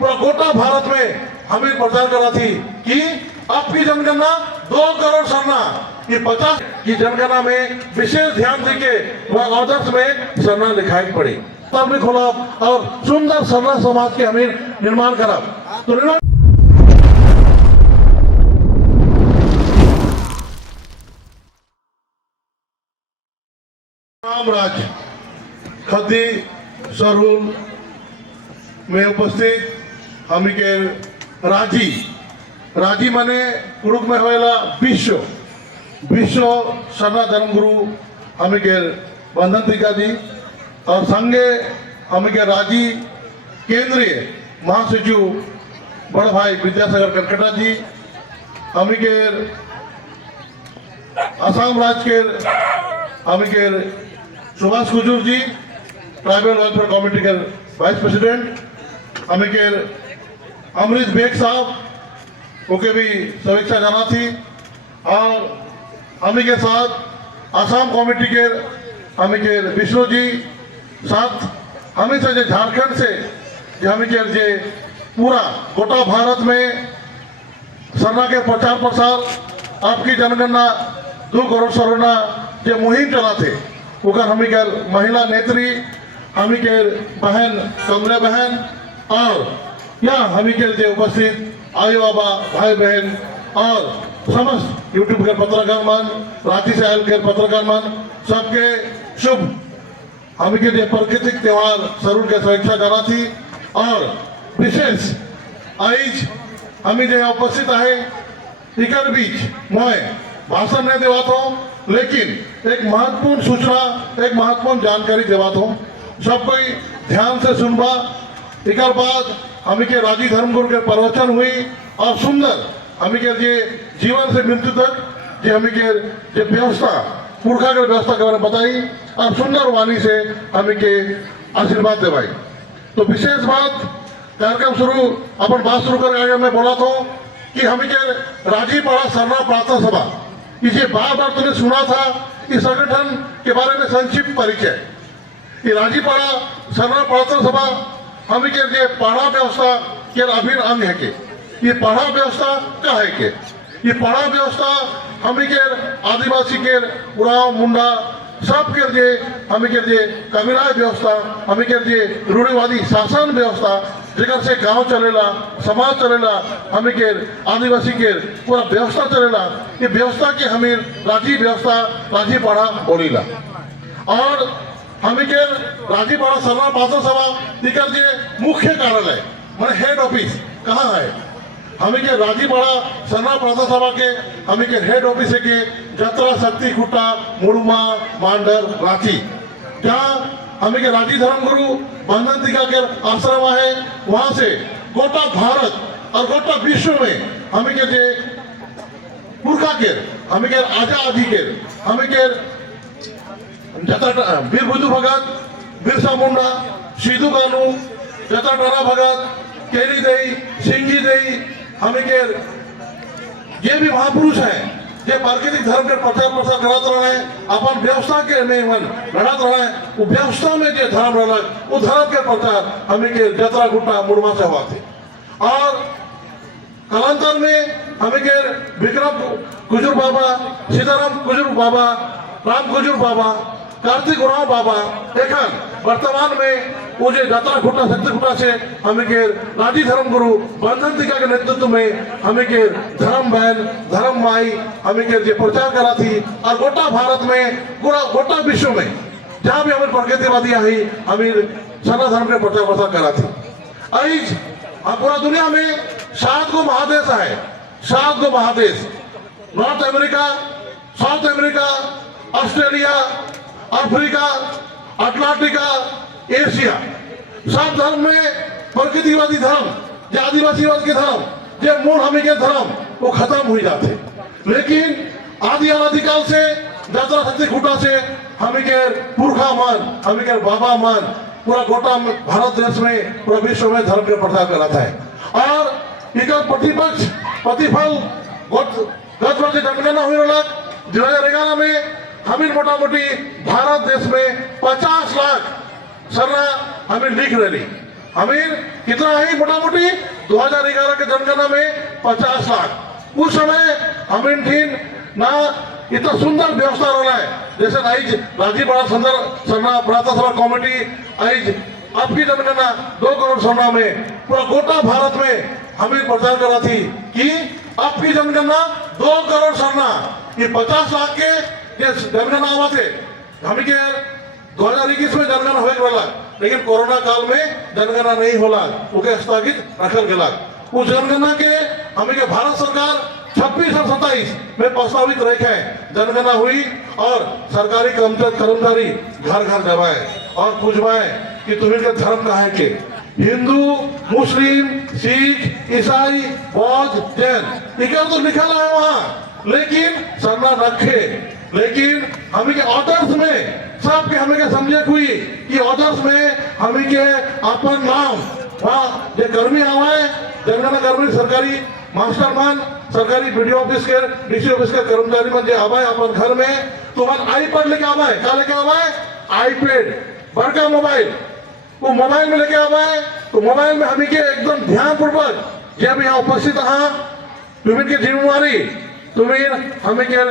पूरा गोटा भारत में हमें प्रचार करा थी कि आपकी जनगणना 2 करोड़ सरना, ये 50 की जनगणना में विशेष ध्यान देके वह आदर्श में सरना लिखाई पड़ी, तब खोला और सुंदर सरना समाज के हमें निर्माण करा। तो रामराज खद्दी सरूल में उपस्थित हमी के राजी माने कुड़ुक में होएला विश्व सरना धर्मगुरु हमी के बंधन टीका जी और संगे हमी के राजी केंद्रीय महासचिव बड़ा भाई विद्यासागर कनकटा जी, हमी के असम राज्य के हमी के सुभाष कुजूर जी ट्राइबल वेलफेयर कमेटी के वाइस प्रेसिडेंट, हमी के अमरीश बेग साहब ओके भी शुभेच्छा जाना थी और हमी के साथ आसाम कमेटी के हमी के विष्णु जी साथ हमी से झारखंड से हमी के पूरा गोटा भारत में सरना के प्रचार प्रसार आपकी जनगणना 2 करोड़ सरना जो मुहिम चला थे उनका हमी के महिला नेत्री हमी के बहन कमला बहन और यहाँ हमी के उपस्थित आयु बाबा भाई बहन और समस्त यूट्यूब के पत्रकार मान, रांची से आयल के पत्रकार मान सबके शुभ हमी के प्राकृतिक त्यौहार जरूर के शुभेच्छा जाना थी। और विशेष आज हमी जो उपस्थित है इकर बीच मैं भाषण नहीं देवा था, लेकिन एक महत्वपूर्ण सूचना एक महत्वपूर्ण जानकारी देवा था, सब कोई ध्यान से सुनबा। इकर बाद हमी के राजी धर्मगुरु के प्रवचन हुई और सुंदर हमी के जीवन से मृत्यु तक जो हमी के व्यवस्था पुरखा के व्यवस्था के बारे में बताई और सुंदर वाणी से हमी के आशीर्वाद देवाई। तो विशेष बात कार्यक्रम शुरू अपन बात शुरू करने आगे मैं बोला था कि हमी के राजीपाड़ा सरना प्रार्थना सभा, इसे बार बार तुमने सुना था इस संगठन के बारे में संक्षिप्त परिचय। ये राजीपाड़ा सरना प्रार्थना सभा हमी के पढ़ा व्यवस्था के अभिन्न अंग है के ये पढ़ा व्यवस्था क्या है के ये पढ़ा व्यवस्था हमी के आदिवासी के उराव मुंडा सब के हमी के कबीराय व्यवस्था हमी के रूढ़िवादी शासन व्यवस्था जेकर से गांव चलेला समाज चलेला हमी के आदिवासी के पूरा व्यवस्था चलेला, ये व्यवस्था के हमें राजी व्यवस्था राजीपाड़ा बोलीला। और हमी के राजीपाड़ा सरना प्रार्थना सभा इकर मुख्य कार्यालय मैंने हेड ऑफिस कहाँ है, हमी के राजीपाड़ा सरना प्रार्थना सभा के हमी के हेड ऑफिस के जतरा शक्ति खुट्टा मुड़मा मांडर रांची, जहाँ हमी के राजी धर्मगुरु बंधन टीका के आश्रम है, वहां से गोटा भारत और गोटा विश्व में हमी के पुरखा के हमी के आजादी के हमी के वीर बुद्धू भगत बिरसा मुंडा सिद्धू कानू जटाटरा भगत केरी देई सिंगी देई हमी के ये भी महापुरुष हैं ये प्राकृतिक धर्म के प्रचार प्रसार कराते रहे, अपन व्यवस्था के में लड़ाते रहे, वो व्यवस्था में जो धर्म रहा वो धर्म के प्रचार हमी के जतरा गुट्टा मुड़मा से हुआ थे। और कालांतर में हमी के विक्रम गुजर बाबा, सीताराम गुजर बाबा, राम गुजर बाबा, कार्तिक उराव बाबा एखन वर्तमान में वो जो जतरा खुट्टा शक्ति खुट्टा से हमी के राजी धर्मगुरु बंधन टीका के नेतृत्व में हमी के धर्म बहन धर्म माई हमी के प्रचार करा थी और गोटा भारत में पूरा गोटा विश्व में जहाँ भी हमें प्रकृतिवादी आई हमें सरना धर्म के प्रचार प्रसार करा थी। आज पूरा दुनिया में 7 गो महादेश है, 7 गो महादेश, north America, south America, Australia, Africa, Atlantica, Asia, सब धर्म में प्रकृतिवादी धर्म जो आदिवासीवाद के धर्म जो मूल हमी के धर्म वो खत्म हो जाते, लेकिन आदि अनादिकाल से जतरा शक्ति खुटा से हमी के पुरखा मान हमी के बाबा मान पूरा गोटा भारत देश में पूरा विश्व में धर्म के प्रचार कराता है। और इनका प्रतिफल गत वर्ष जनगणना हुई 2011 में हमें मोटा मोटी भारत देश में 50 लाख सरना हमें लिख रही हमीर कितना आई मोटा मोटी 2011 के जनगणना में 50 लाख। उस समय हमीर थीन ना इतना सुंदर व्यवस्था रहा है जैसे आज राजीव बड़ा सुंदर सरना प्रातः सभा कमेटी आज आपकी जनगणना 2 करोड़ सरना में पूरा गोटा भारत में हमें प्रचार करा थी कि आपकी जनगणना 2 करोड़ सरना ये 50 लाख के जनगणना हुआ थे हमें के 2021 में जनगणना हो लेकिन कोरोना काल में जनगणना नहीं होला उके स्थगित रखल गया। उस जनगणना के हमें के भारत सरकार 26 और 27 में प्रस्तावित रखे जनगणना हुई और सरकारी कर्मचारी घर घर जमाए और पूछवाए कि तुम्हें का धर्म कहा है के हिंदू मुस्लिम सिख ईसाई बौद्ध जैन इधर तो लिखा है वहां लेकिन सरना रखे लेकिन हमें के ऑर्डर्स में सबके हमें के समझे हुई कि ऑर्डर्स में हमें के अपन नाम वहाँ जो कर्मी आवाए जनगणना कर्मी सरकारी मास्टर मान सरकारी बीडीओ ऑफिस के डीसी ऑफिस के कर्मचारी मन जो आवाए अपन घर में तो मन आईपैड लेके आवाए क्या लेके आवाए आईपैड बड़का मोबाइल वो मोबाइल में लेके आवाए तो मोबाइल में हमें के एकदम ध्यान पूर्वक जब यहाँ उपस्थित रहा तुम्हें की जिम्मेवारी तुम्हें हमें के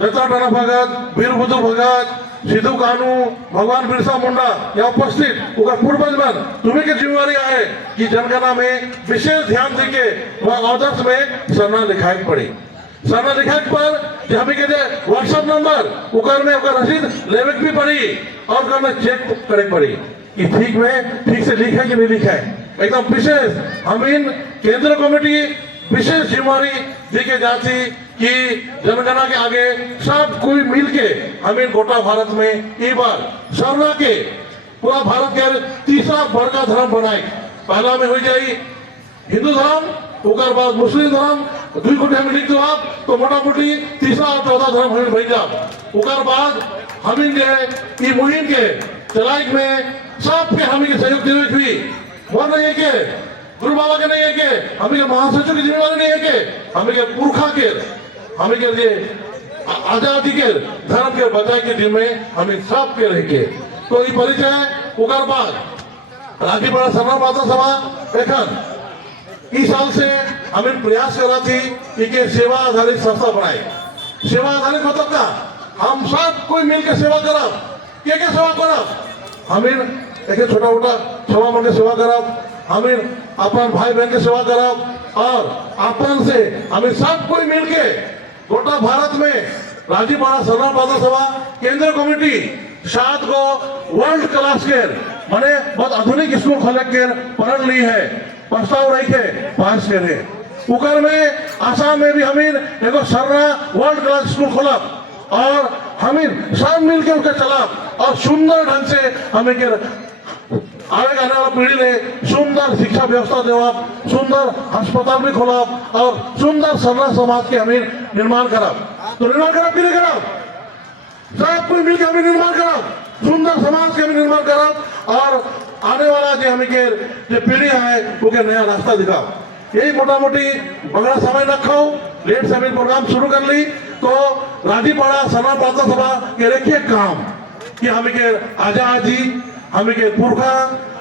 दत्तात्रेय भगत वीरभद्र भगत सिद्धू कानू भगवान बिरसा मुंडा यहाँ उपस्थित उनका पूर्वज मन तुम्हें की जिम्मेवारी है कि जनगणना में विशेष ध्यान देके वह ऑर्डर्स में सरना लिखाई पड़ी सरना लिखाई पर हमें के व्हाट्सएप नंबर उकर में उकर रसीद लेवे भी पड़ी और उकर में चेक करे पड़ी कि ठीक से लिखा है कि नहीं लिखा है एकदम विशेष हम इन केंद्र कमेटी विशेष जिम्मेवारी देके जाती कि जनगणना के आगे सब कोई मिलके हमें गोटा भारत में एक बार सरना के पूरा भारत के तीसरा बड़का धर्म बनाए पहला में हो जाए हिंदू धर्म उकर बाद मुस्लिम धर्म 2 कोटी हमें लिख दो आप तो मोटा मोटी तीसरा और चौथा धर्म हमें भेज जाओ उकर बाद हमें ये मुहिम के चलाई में सबके हमें सहयोग देवे हुई वो नहीं है के गुरु बाबा के नहीं है के हमें महासचिव की जिम्मेवारी नहीं है के हमें के पुरखा के हमें के लिए आजादी के धर्म के बचाए के जिम्मे हमें सब के रह के तो ये परिचय उकर बाद राजीव बड़ा सरना प्रातः सभा एखन इस साल से हमें प्रयास करा थी कि सेवा आधारित संस्था बनाए सेवा आधारित मतलब का हम सब कोई मिलकर सेवा करब के सेवा करब हमें एक छोटा मोटा सेवा मन के सेवा करब हमें अपन भाई बहन के सेवा करब और अपन से हमें सब कोई मिलके गोटा भारत में राजीव बड़ा सरना प्रातः सभा केंद्र कमेटी 7 को वर्ल्ड क्लास के माने बहुत आधुनिक स्कूल खोले के पढ़ ली है प्रस्ताव रही है पास करे उकर में आसाम में भी हमें एगो सरना वर्ल्ड क्लास स्कूल खोला और हमें सब मिलके उसका चला और सुंदर ढंग से हमें के आगे आने वाला पीढ़ी ने सुंदर शिक्षा व्यवस्था देवा सुंदर अस्पताल भी खोला और सुंदर सरना समाज के हमें निर्माण करा तो निर्माण करा कि नहीं करा सब कोई मिलकर हमें निर्माण करा सुंदर समाज के हमें निर्माण करा और आने वाला जो हमें के जो पीढ़ी है वो के नया रास्ता दिखाओ यही मोटा मोटी बगड़ा समय रखो लेट समय प्रोग्राम शुरू कर ली तो राजीपाड़ा सरना प्रातः सभा के रखिए काम कि हमें के आजादी हमें के पुरखा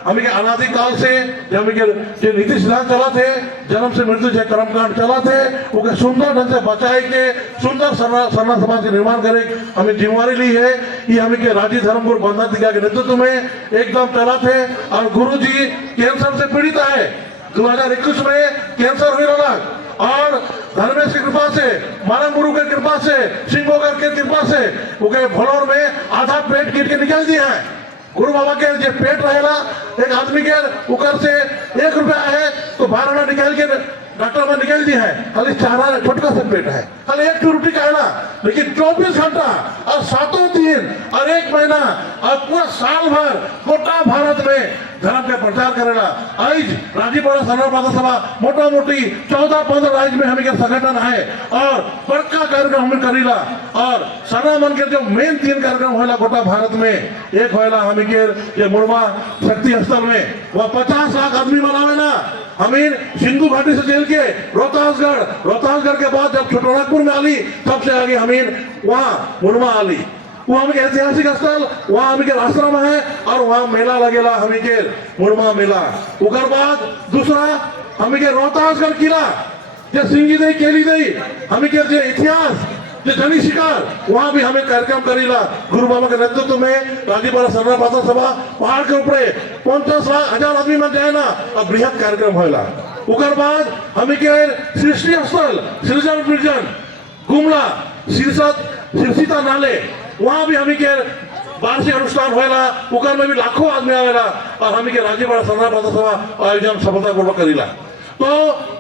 हमें के अनादि काल से हमें के जो नीति सिद्धांत चला थे जन्म से मृत्यु जो कर्मकांड चला थे वो के सुंदर ढंग से बचाए के सुंदर सरना समाज के निर्माण करे हमें जिम्मेवारी ली है कि हमें के राजी धर्मपुर बंधन दिखा के नेतृत्व में एकदम चला थे और गुरु जी कैंसर से पीड़ित है 2021 में कैंसर हुई रहा और धर्मेश की कृपा से मानव गुरु की कृपा से सिंहोगर की कृपा से वो के भलोर में आधा पेट गिर के निकल दिया है गुरु बाबा के जो पेट रहेगा एक आदमी के उकर से 1 रुपया है तो 12 निकाल के डॉक्टर में निकाल दिया है खाली 4 छोटा सा पेट है खाली 1 रोटी का है ना लेकिन 24 घंटा और 7 दिन और 1 महीना और पूरा साल भर गोटा भारत में धर्म के प्रचार करेगा आज राजीपाड़ा सरना प्रातः सभा मोटा मोटी 14-15 राज्य में हमें संगठन है और बड़का कार्यक्रम हमें करीला और सरना मन के जो मेन 3 कार्यक्रम होला गोटा भारत में एक होला हमें के मुड़वा शक्ति स्थल में वह 50 लाख आदमी मनावेला हमीर सिंधु घाटी से चल के रोहतासगढ़ के बाद जब छोटनागपुर में आली तब से आगे हमीर वहाँ मुड़वा आली वो हमें ऐतिहासिक स्थल वहाँ हमें के आश्रम है और वहाँ मेला लगेला हमें के मुरमा मेला। उकर बाद दूसरा हमें के रोहतासगढ़ किला जे सिंगी दई केली दई हमें के जे इतिहास जे जनी शिकार वहाँ भी हमें कार्यक्रम करेला गुरु बाबा के नेतृत्व में राजीपाड़ा सरना पाता सभा पहाड़ के ऊपर 50,000 आदमी मन जाए ना और बृहद कार्यक्रम होएला। उकर बाद हमें के सृष्टि स्थल सृजन विजन गुमला सिरसिता नाले वहाँ भी हमें के वार्षिक अनुष्ठान होएला। उकर में भी लाखों आदमी आवेला और हमें के राज्यपाल सरना पाता सभा आयोजन सफलतापूर्वक करेला। तो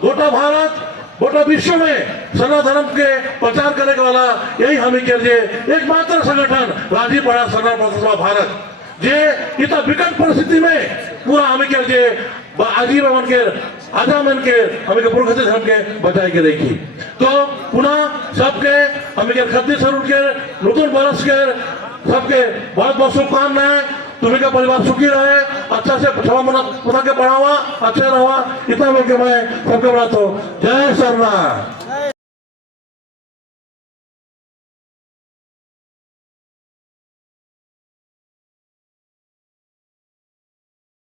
गोटा भारत गोटा विश्व में सना धर्म के प्रचार करने वाला यही हमें के लिए एकमात्र संगठन राजीपाड़ा सरना पाता सभा भारत जे इतना विकट परिस्थिति में पूरा हमें के लिए आजीवन मन के आजा मन के हमें के पुरखती धर्म के बचाए के देखी। तो पुनः सबके हमें के खत्ती स्वरूप के नूतन वर्ष के सबके बहुत बहुत शुभकामनाएं। तुम्हें का परिवार सुखी रहे, अच्छा से पुथा के पढ़ावा, अच्छे रहा, इतना बोल के मैं सबके बड़ा तो जय सरना।